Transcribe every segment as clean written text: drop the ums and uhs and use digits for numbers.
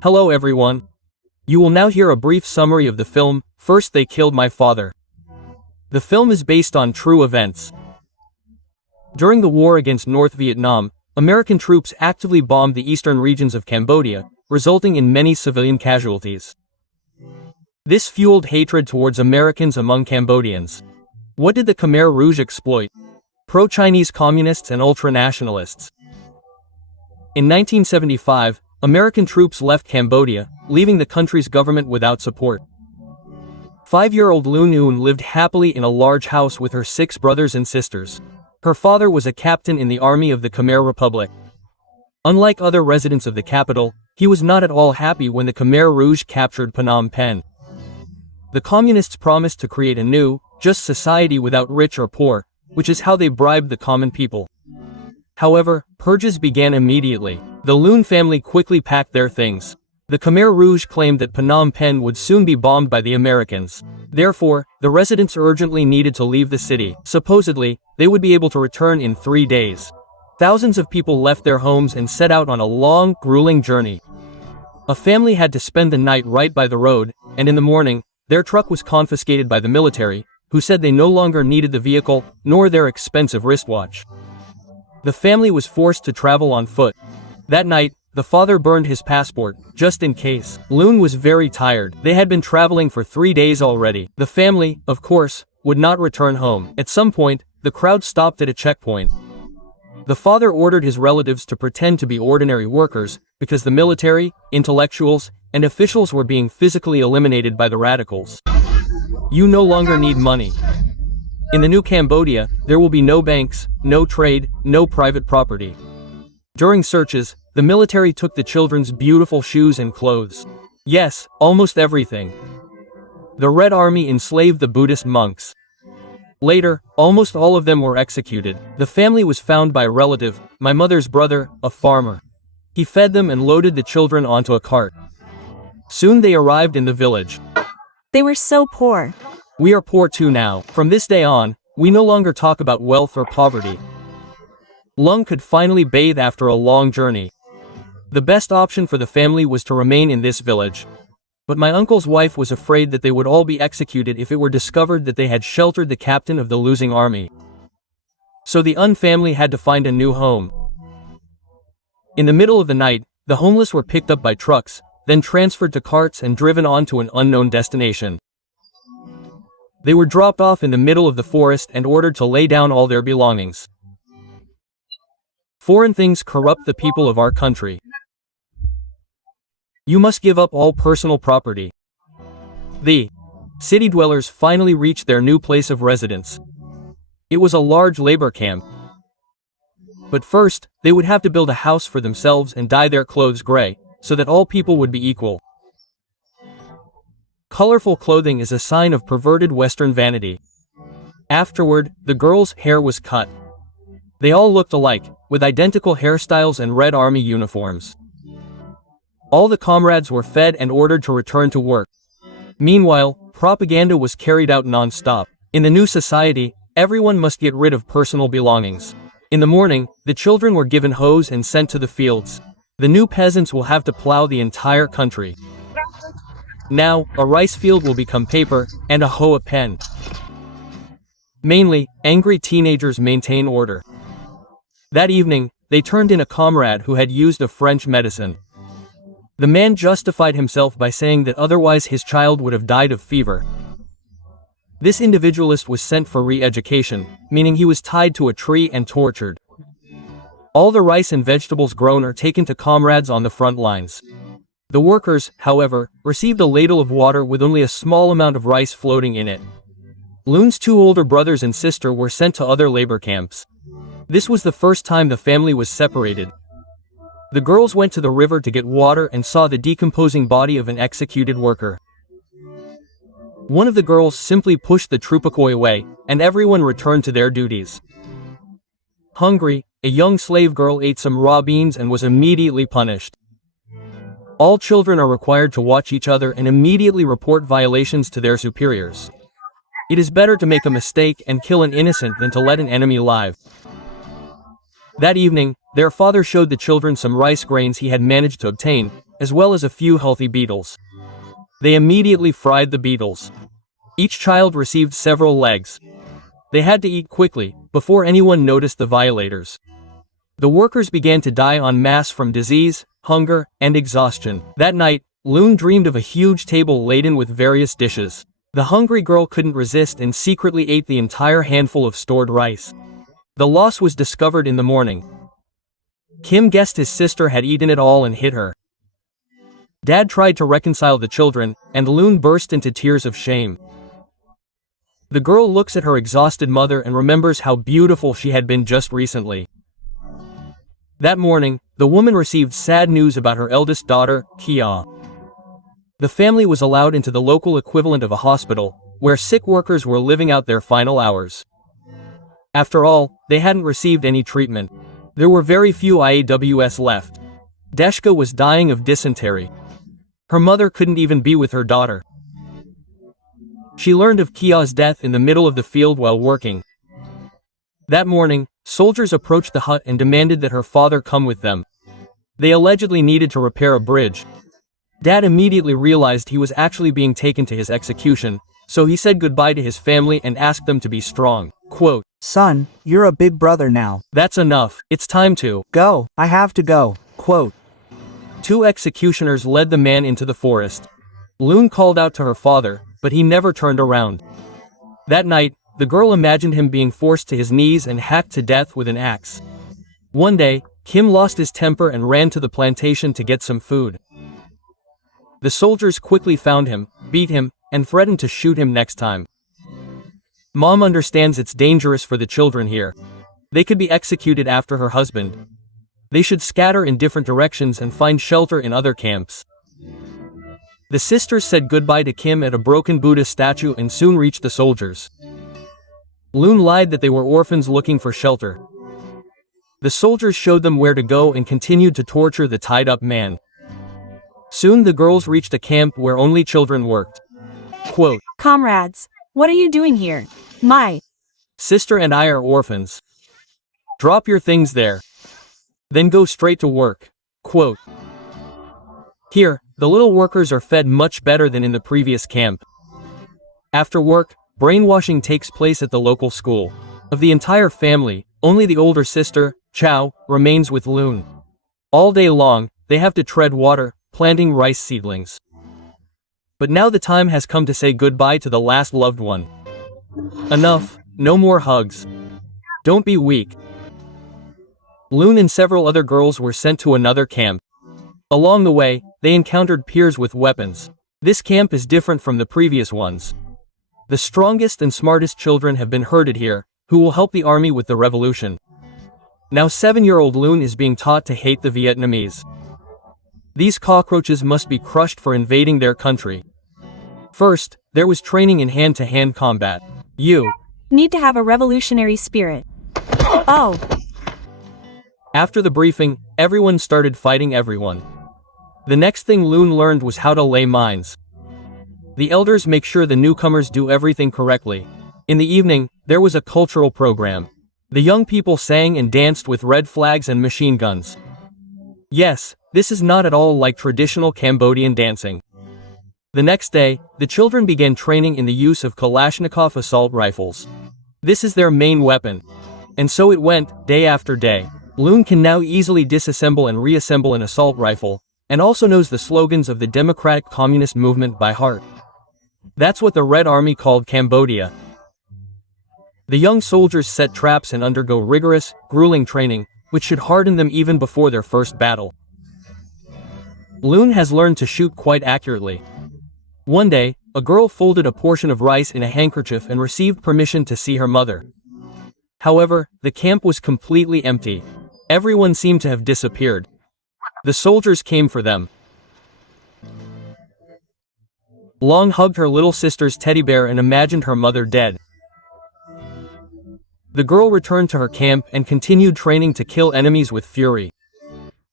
Hello everyone. You will now hear a brief summary of the film, First They Killed My Father. The film is based on true events. During the war against North Vietnam, American troops actively bombed the eastern regions of Cambodia, resulting in many civilian casualties. This fueled hatred towards Americans among Cambodians. What did the Khmer Rouge exploit? Pro-Chinese communists and ultranationalists. In 1975, American troops left Cambodia, leaving the country's government without support. 5-year-old Lun Un lived happily in a large house with her 6 brothers and sisters. Her father was a captain in the army of the Khmer Republic. Unlike other residents of the capital, he was not at all happy when the Khmer Rouge captured Phnom Penh. The communists promised to create a new, just society without rich or poor, which is how they bribed the common people. However, purges began immediately. The Lun family quickly packed their things. The Khmer Rouge claimed that Phnom Penh would soon be bombed by the Americans. Therefore, the residents urgently needed to leave the city. Supposedly, they would be able to return in 3 days. Thousands of people left their homes and set out on a long, grueling journey. A family had to spend the night right by the road, and in the morning, their truck was confiscated by the military, who said they no longer needed the vehicle, nor their expensive wristwatch. The family was forced to travel on foot. That night, the father burned his passport, just in case. Lun was very tired. They had been traveling for 3 days already. The family, of course, would not return home. At some point, the crowd stopped at a checkpoint. The father ordered his relatives to pretend to be ordinary workers, because the military, intellectuals, and officials were being physically eliminated by the radicals. You no longer need money. In the new Cambodia, there will be no banks, no trade, no private property. During searches, the military took the children's beautiful shoes and clothes. Yes, almost everything. The Red Army enslaved the Buddhist monks. Later, almost all of them were executed. The family was found by a relative, my mother's brother, a farmer. He fed them and loaded the children onto a cart. Soon they arrived in the village. They were so poor. We are poor too now. From this day on, we no longer talk about wealth or poverty. Lung could finally bathe after a long journey. The best option for the family was to remain in this village. But my uncle's wife was afraid that they would all be executed if it were discovered that they had sheltered the captain of the losing army. So the Un family had to find a new home. In the middle of the night, the homeless were picked up by trucks, then transferred to carts and driven on to an unknown destination. They were dropped off in the middle of the forest and ordered to lay down all their belongings. Foreign things corrupt the people of our country. You must give up all personal property. The city dwellers finally reached their new place of residence. It was a large labor camp. But first, they would have to build a house for themselves and dye their clothes gray, so that all people would be equal. Colorful clothing is a sign of perverted Western vanity. Afterward, the girls' hair was cut. They all looked alike, with identical hairstyles and Red Army uniforms. All the comrades were fed and ordered to return to work. Meanwhile, propaganda was carried out non-stop. In the new society, everyone must get rid of personal belongings. In the morning, the children were given hoes and sent to the fields. The new peasants will have to plow the entire country. Now, a rice field will become paper, and a hoe a pen. Mainly, angry teenagers maintain order. That evening, they turned in a comrade who had used a French medicine. The man justified himself by saying that otherwise his child would have died of fever. This individualist was sent for re-education, meaning he was tied to a tree and tortured. All the rice and vegetables grown are taken to comrades on the front lines. The workers, however, received a ladle of water with only a small amount of rice floating in it. Lun's 2 older brothers and sister were sent to other labor camps. This was the first time the family was separated. The girls went to the river to get water and saw the decomposing body of an executed worker. One of the girls simply pushed the Trupakoy away, and everyone returned to their duties. Hungry, a young slave girl ate some raw beans and was immediately punished. All children are required to watch each other and immediately report violations to their superiors. It is better to make a mistake and kill an innocent than to let an enemy live. That evening, their father showed the children some rice grains he had managed to obtain, as well as a few healthy beetles. They immediately fried the beetles. Each child received several legs. They had to eat quickly, before anyone noticed the violators. The workers began to die en masse from disease, hunger, and exhaustion. That night, Loon dreamed of a huge table laden with various dishes. The hungry girl couldn't resist and secretly ate the entire handful of stored rice. The loss was discovered in the morning. Kim guessed his sister had eaten it all and hid her. Dad tried to reconcile the children, and Loon burst into tears of shame. The girl looks at her exhausted mother and remembers how beautiful she had been just recently. That morning, the woman received sad news about her eldest daughter, Kia. The family was allowed into the local equivalent of a hospital, where sick workers were living out their final hours. After all, they hadn't received any treatment. There were very few IAWS left. Deshka was dying of dysentery. Her mother couldn't even be with her daughter. She learned of Kia's death in the middle of the field while working. That morning, soldiers approached the hut and demanded that her father come with them. They allegedly needed to repair a bridge. Dad immediately realized he was actually being taken to his execution, so he said goodbye to his family and asked them to be strong. Quote, "Son, you're a big brother now. "That's enough, it's time to Go, I have to go." Quote. Two executioners led the man into the forest. Loon called out to her father, but he never turned around. That night, the girl imagined him being forced to his knees and hacked to death with an axe. One day, Kim lost his temper and ran to the plantation to get some food. The soldiers quickly found him, beat him, and threatened to shoot him next time. Mom understands it's dangerous for the children here. They could be executed after her husband. They should scatter in different directions and find shelter in other camps. The sisters said goodbye to Kim at a broken Buddha statue and soon reached the soldiers. Loon lied that they were orphans looking for shelter. The soldiers showed them where to go and continued to torture the tied-up man. Soon the girls reached a camp where only children worked. Quote, Comrades, what are you doing here? My "Sister and I are orphans. Drop your things there. Then go straight to work." Quote. Here, the little workers are fed much better than in the previous camp. After work, brainwashing takes place at the local school. Of the entire family, only the older sister, Chow, remains with Loon. All day long, they have to tread water, planting rice seedlings. But now the time has come to say goodbye to the last loved one. Enough, no more hugs. Don't be weak. Loon and several other girls were sent to another camp. Along the way, they encountered peers with weapons. This camp is different from the previous ones. The strongest and smartest children have been herded here, who will help the army with the revolution. Now 7-year-old Loon is being taught to hate the Vietnamese. These cockroaches must be crushed for invading their country. First, there was training in hand-to-hand combat. You need to have a revolutionary spirit. Oh. After the briefing, everyone started fighting everyone. The next thing Loon learned was how to lay mines. The elders make sure the newcomers do everything correctly. In the evening, there was a cultural program. The young people sang and danced with red flags and machine guns. Yes, this is not at all like traditional Cambodian dancing. The next day, the children began training in the use of Kalashnikov assault rifles. This is their main weapon. And so it went, day after day. Loon can now easily disassemble and reassemble an assault rifle, and also knows the slogans of the Democratic Communist Movement by heart. That's what the Red Army called Cambodia. The young soldiers set traps and undergo rigorous, grueling training, which should harden them even before their first battle. Loon has learned to shoot quite accurately. One day, a girl folded a portion of rice in a handkerchief and received permission to see her mother. However, the camp was completely empty. Everyone seemed to have disappeared. The soldiers came for them. Long hugged her little sister's teddy bear and imagined her mother dead. The girl returned to her camp and continued training to kill enemies with fury.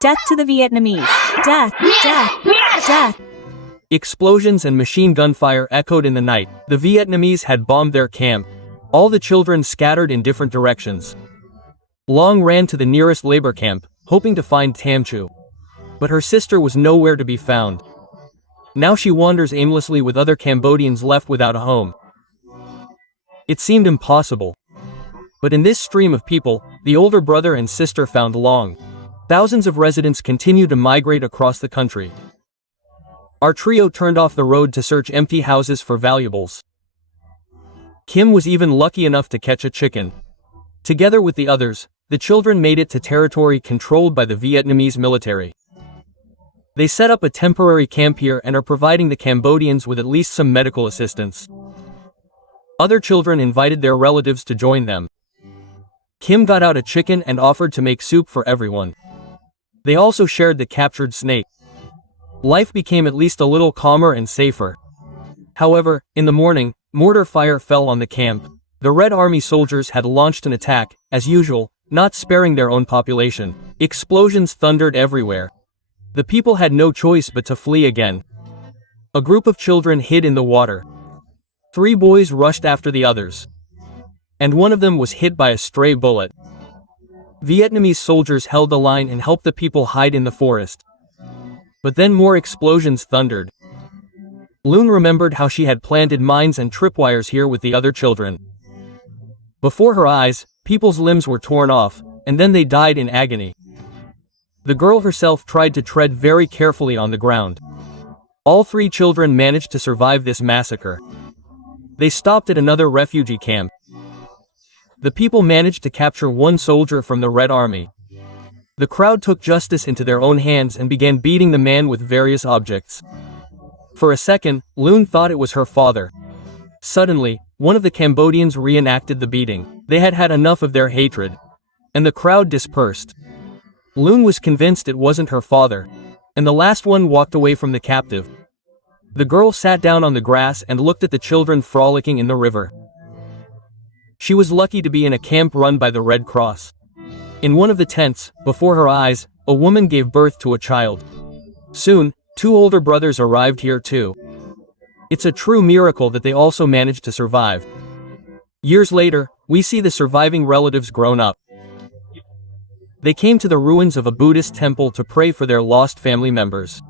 Death to the Vietnamese. Death, death, death. Explosions and machine gun fire echoed in the night. The Vietnamese had bombed their camp. All the children scattered in different directions. Long ran to the nearest labor camp, hoping to find Tamchu. But her sister was nowhere to be found. Now she wanders aimlessly with other Cambodians left without a home. It seemed impossible. But in this stream of people, the older brother and sister found Long. Thousands of residents continue to migrate across the country. Our trio turned off the road to search empty houses for valuables. Kim was even lucky enough to catch a chicken. Together with the others, the children made it to territory controlled by the Vietnamese military. They set up a temporary camp here and are providing the Cambodians with at least some medical assistance. Other children invited their relatives to join them. Kim got out a chicken and offered to make soup for everyone. They also shared the captured snake. Life became at least a little calmer and safer. However, in the morning, mortar fire fell on the camp. The Red Army soldiers had launched an attack, as usual, not sparing their own population. Explosions thundered everywhere. The people had no choice but to flee again. A group of children hid in the water. 3 boys rushed after the others. And one of them was hit by a stray bullet. Vietnamese soldiers held the line and helped the people hide in the forest. But then more explosions thundered. Loon remembered how she had planted mines and tripwires here with the other children. Before her eyes, people's limbs were torn off, and then they died in agony. The girl herself tried to tread very carefully on the ground. All 3 children managed to survive this massacre. They stopped at another refugee camp. The people managed to capture 1 soldier from the Red Army. The crowd took justice into their own hands and began beating the man with various objects. For a second, Loon thought it was her father. Suddenly, one of the Cambodians reenacted the beating. They had had enough of their hatred. And the crowd dispersed. Loon was convinced it wasn't her father. And the last one walked away from the captive. The girl sat down on the grass and looked at the children frolicking in the river. She was lucky to be in a camp run by the Red Cross. In one of the tents, before her eyes, a woman gave birth to a child. Soon, 2 older brothers arrived here too. It's a true miracle that they also managed to survive. Years later, we see the surviving relatives grown up. They came to the ruins of a Buddhist temple to pray for their lost family members.